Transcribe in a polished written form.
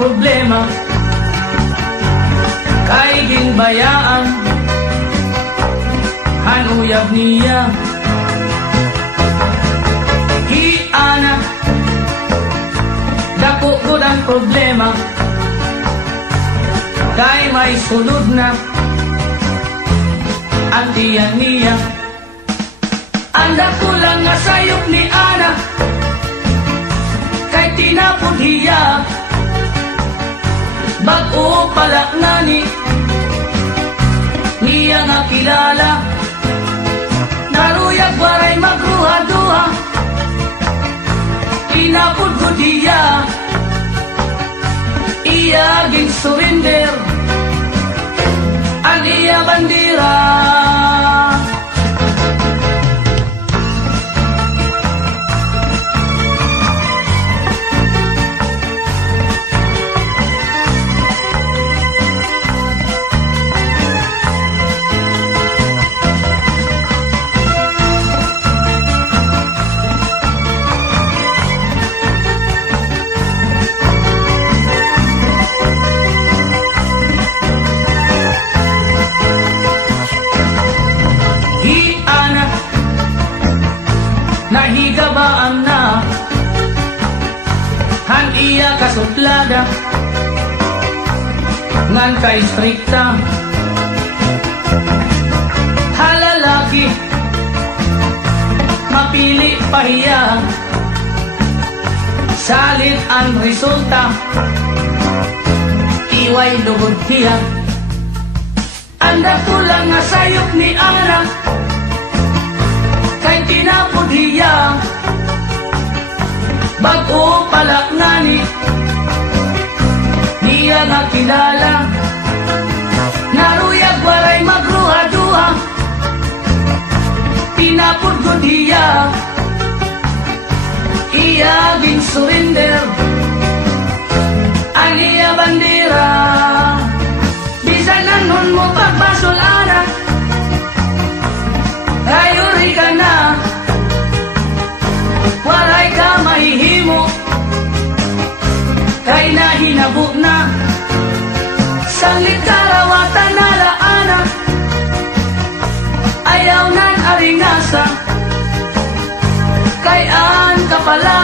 problema kay ginbayaan hanuyab niya hiana dako gud ang problema kay may sulod na ang tiyan niya. Anda ko lang nga sayop ni Ana kay tinapod hiya bag-o pala nani niya nga kilala naruyag waray magruha-duha tinapod ko diya iya ging surrender ang iya bandira. Nahigabaan na han iya kasuplada ngan kay strikta halalaki mapili pahiya salit ang resulta iway lugod tiya. Anda ko lang nga sayop ni Ana kay tinapod hiya bag-o pala ngani niya nga kilala naruyag waray magruha-duha tinapod ko diya iya ging surrender ang iya bandira. Bisan nanon mo pagbasol Ana ayuri ka na walay ka mahihimo kay nahinabo na sanglit karawatan nalaana ayaw nan aringasa kay an kapala